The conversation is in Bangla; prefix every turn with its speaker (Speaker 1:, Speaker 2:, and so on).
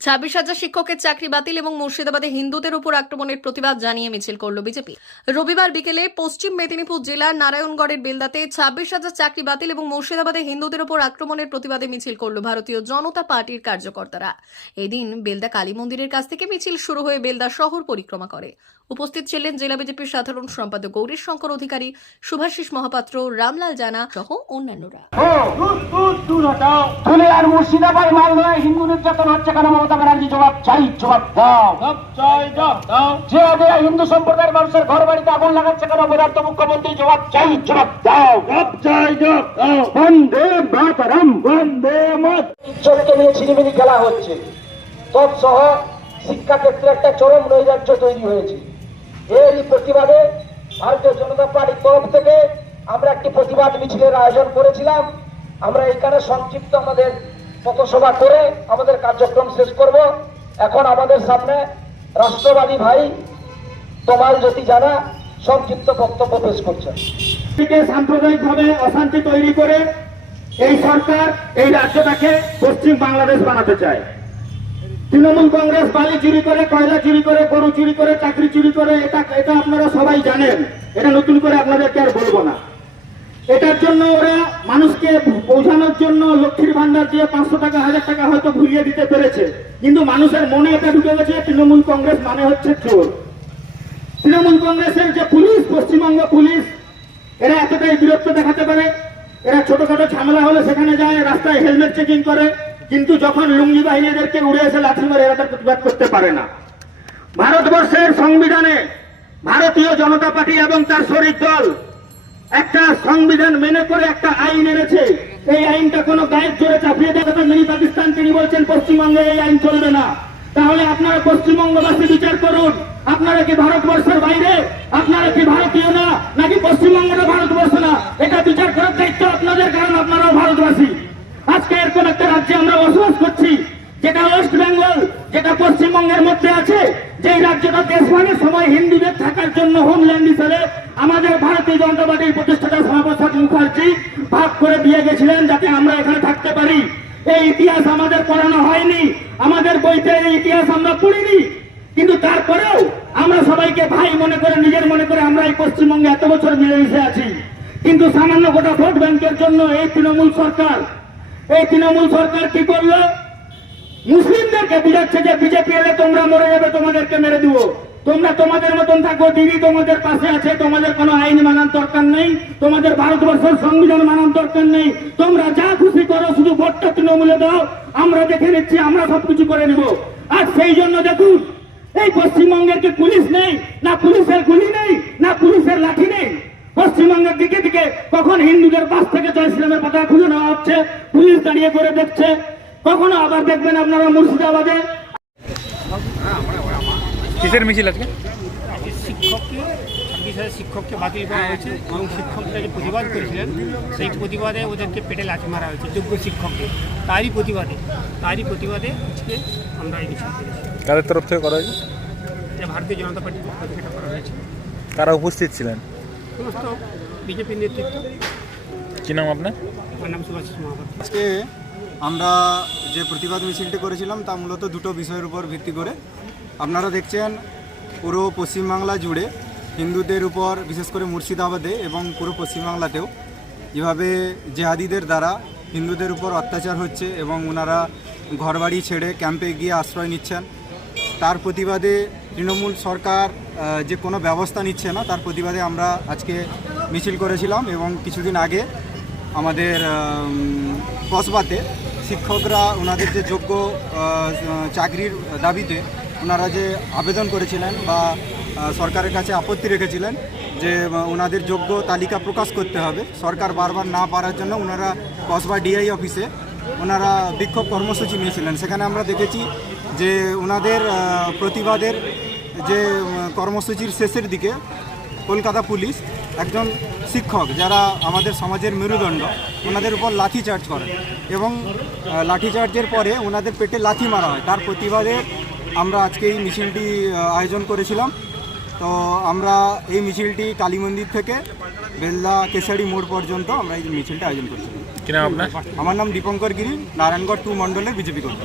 Speaker 1: ছাব্বিশ হাজার শিক্ষকের চাকরি বাতিল এবং মুর্শিদাবাদে হিন্দুদের উপর আক্রমণের প্রতিবাদ জানিয়ে মিছিল করল বিজেপি। রবিবার বিকেলে পশ্চিম মেদিনীপুর জেলার নারায়ণগড়ের বেলদাতে ছাব্বিশ হাজার চাকরি বাতিল এবং মুর্শিদাবাদে হিন্দুদের উপর আক্রমণের প্রতিবাদে মিছিল করল ভারতীয় জনতা পার্টির কার্যকর্তারা। এদিন বেলদা কালী মন্দিরের কাছ থেকে মিছিল শুরু হয়ে বেলদা শহর পরিক্রমা করে। উপস্থিত ছিলেন জেলা বিজেপির সাধারণ সম্পাদক গৌরী শঙ্কর অধিকারী শুভাশিস মহাপাত্র রামলাল জানা সহ অন্যান্যরা।
Speaker 2: আর মুর্শিদাবাদ মালদায় হিন্দু নির্যাতন হচ্ছে কেন মমতা ব্যানার্জি? জবাব চাই জবাব দাও। যে আগে হিন্দু সম্প্রদায়ের মানুষের ঘর বাড়িতে আগুন লাগাচ্ছে কেন মুখ্যমন্ত্রী? জবাব চাই জবাব দাও। বন্দে মাতরম। বন্দে মাত নিয়ে ছিনিমিনি খেলা হচ্ছে। তৎসহ শিক্ষা ক্ষেত্রে একটা চরম নৈরাজ্য তৈরি হয়েছে। এরই প্রতিবাদে ভারতীয় জনতা পার্টির তরফ থেকে আমরা একটি প্রতিবাদ মিছিলের আয়োজন করেছিলাম। আমরা এখানে সংক্ষিপ্ত আমাদের পথসভা করে আমাদের কার্যক্রম শেষ করব। এখন আমাদের সামনে রাষ্ট্রবাদী ভাই তোমার জ্যোতি জানা সংক্ষিপ্ত বক্তব্য পেশ করছেন।
Speaker 3: সাম্প্রদায়িক ভাবে অশান্তি তৈরি করে এই সরকার এই রাজ্যটাকে পশ্চিম বাংলাদেশ বানাতে চায়। তৃণমূল কংগ্রেস বালি চুরি করে, কয়লা চুরি করে, গরু চুরি করে, চাকরি চুরি করে, এটা এটা আপনারা সবাই জানেন। এটা নতুন করে আপনাদেরকে আর বলব না। এটার জন্য ওরা মানুষকে পৌঁছানোর জন্য লক্ষ্মীর ভান্ডার দিয়ে পাঁচশো টাকা, হাজার টাকা হয়তো ঘুরিয়ে দিতে পেরেছে। কিন্তু মানুষের মনে এটা ঢুকে গেছে, তৃণমূল কংগ্রেস মানে হচ্ছে চোর। তৃণমূল কংগ্রেসের যে পুলিশ, পশ্চিমবঙ্গ পুলিশ, এরা এতটাই বিরক্ত দেখাতে পারে। এরা ছোটখাটো ঝামেলা হলে সেখানে যায়, রাস্তায় হেলমেট চেকিং করে। কিন্তু যখন লুঙ্গি বাহিনীদেরকে উড়ে এসে লাথি মারে, এরা প্রতিবাদ করতে পারে না। ভারতবর্ষের সংবিধানে ভারতীয় জনতা পার্টি এবং তার শরিক দল একটা সংবিধান মেনে করে একটা আইন এনেছে। এই আইনটা কোনো গায়ের জোরে চাপিয়ে তো মিনি পাকিস্তান, তিনি বলছেন পশ্চিমবঙ্গে এই আইন চলবে না। তাহলে আপনারা পশ্চিমবঙ্গবাসী বিচার করুন। আপনারা কি ভারতবর্ষের বাইরে? আপনারা কি ভারতীয় না? নাকি পশ্চিমবঙ্গটা ভারতবর্ষ না? এটা বিচার করার দায়িত্ব আপনাদের কারণ আপনারাও ভারতবাসী আজকে এরকম একটা রাজ্যে আমরা বসবাস করছি যেটা ওয়েস্ট বেঙ্গল যেটা পশ্চিমবঙ্গের মধ্যে আছে, যেই রাজ্যটা দেশ মানে সময় হিন্দুদের থাকার জন্য হোমল্যান্ড হিসেবে আমাদের ভারতীয় জনতা পার্টির প্রতিষ্ঠাতা শ্যামাপ্রসাদ মুখার্জি ভাগ করে দিয়ে গেছিলেন যাতে আমরা এখানে থাকতে পারি। এই ইতিহাস আমাদের পড়ানো হয়নি, আমাদের বইতে এই ইতিহাস আমরা পড়িনি। কিন্তু তারপরেও আমরা সবাইকে ভাই মনে করে, নিজের মনে করে আমরা এই পশ্চিমবঙ্গে এত বছর মিলেমিশে আছি। কিন্তু সামান্য গোটা ভোট ব্যাংকের জন্য এই তৃণমূল সরকার, এই তৃণমূল সরকার কি করল? মুসলিমদেরকে বুঝাচ্ছে যে বিজেপি এলে তোমরা মরে যাবে, তোমাদেরকে মেরে দিব। তোমরা তোমাদের মতন থাকো, দিদি তোমাদের পাশে আছে, তোমাদের কোনো আইন মানার দরকার নেই, তোমাদের ভারতবর্ষের সংবিধান মানার দরকার নেই। তোমরা যা খুশি করো, শুধু ভোটটা তৃণমূলে দাও, আমরা দেখে নিচ্ছি, আমরা সবকিছু করে নিব। আর সেই জন্য দেখুন, এই পশ্চিমবঙ্গের কি পুলিশ নেই, না পুলিশের গুলি নেই, না পুলিশের লাঠি নেই? পশ্চিমবঙ্গের দিকে দিকে কখন হিন্দুদের পাশ থেকে জয় শ্রীরামের পতাকা খুঁজে নেওয়া হচ্ছে, পুলিশ দাঁড়িয়ে করে দেখছে কখনো আবার দেখবেন আপনারা মুর্শিদাবাদে।
Speaker 4: কিসের মিছিল আজকে?
Speaker 5: শিক্ষককে ছাব্বিশ হাজার শিক্ষককে বাতিল করা হয়েছে এবং শিক্ষকরা যে প্রতিবাদ করেছিলেন। সেই প্রতিবাদে ওদেরকে পেটে লাথি মারা হয়েছে যোগ্য শিক্ষককে। তারই প্রতিবাদে তারই প্রতিবাদে আজকে আমরা এই মিছিল করেছি।
Speaker 4: কাদের তরফ থেকে করা হয়েছে?
Speaker 5: এটা ভারতীয় জনতা পার্টির পক্ষ থেকে এটা করা হয়েছে।
Speaker 4: কারা উপস্থিত ছিলেন?
Speaker 5: সমস্ত বিজেপির নেতৃত্ব।
Speaker 4: কি নাম আপনার?
Speaker 5: আমার নাম সুভাষ মহাপাত্র।
Speaker 6: আজকে আমরা যে প্রতিবাদ মিছিলটি করেছিলাম তা মূলত দুটো বিষয়ের উপর ভিত্তি করে। আপনারা দেখছেন, পুরো পশ্চিমবাংলা জুড়ে হিন্দুদের উপর, বিশেষ করে মুর্শিদাবাদে এবং পুরো পশ্চিমবাংলাতেও যেভাবে জেহাদিদের দ্বারা হিন্দুদের উপর অত্যাচার হচ্ছে এবং ওনারা ঘরবাড়ি ছেড়ে ক্যাম্পে গিয়ে আশ্রয় নিচ্ছেন। তার প্রতিবাদে তৃণমূল সরকার যে কোনো ব্যবস্থা নিচ্ছে না, তার প্রতিবাদে আমরা আজকে মিছিল করেছিলাম এবং কিছুদিন আগে আমাদের কসবাতে শিক্ষকরা ওনাদের যে যোগ্য চাকরির দাবিতে ওনারা যে আবেদন করেছিলেন বা সরকারের কাছে আপত্তি রেখেছিলেন যে ওনাদের যোগ্য তালিকা প্রকাশ করতে হবে। সরকার বারবার না পারার জন্য ওনারা কসবা ডিআই অফিসে ওনারা বিক্ষোভ কর্মসূচি নিয়েছিলেন। সেখানে আমরা দেখেছি যে, ওনাদের প্রতিবাদের যে কর্মসূচির শেষের দিকে কলকাতা পুলিশ একজন শিক্ষক যারা আমাদের সমাজের মেরুদণ্ড ওনাদের উপর লাঠি চার্জ করেন এবং লাঠিচার্জের পরে ওনাদের পেটে লাথি মারা হয়। তার প্রতিবাদে আমরা আজকে এই মিছিলটি আয়োজন করেছিলাম। তো আমরা এই মিছিলটি কালী মন্দির থেকে বেলদা কেশারি মোড় পর্যন্ত আমরা এই মিছিলটা আয়োজন করেছিলাম। আমার নাম দীপঙ্কর গিরি নারায়ণগড় টু মণ্ডলের বিজেপি কর্মী।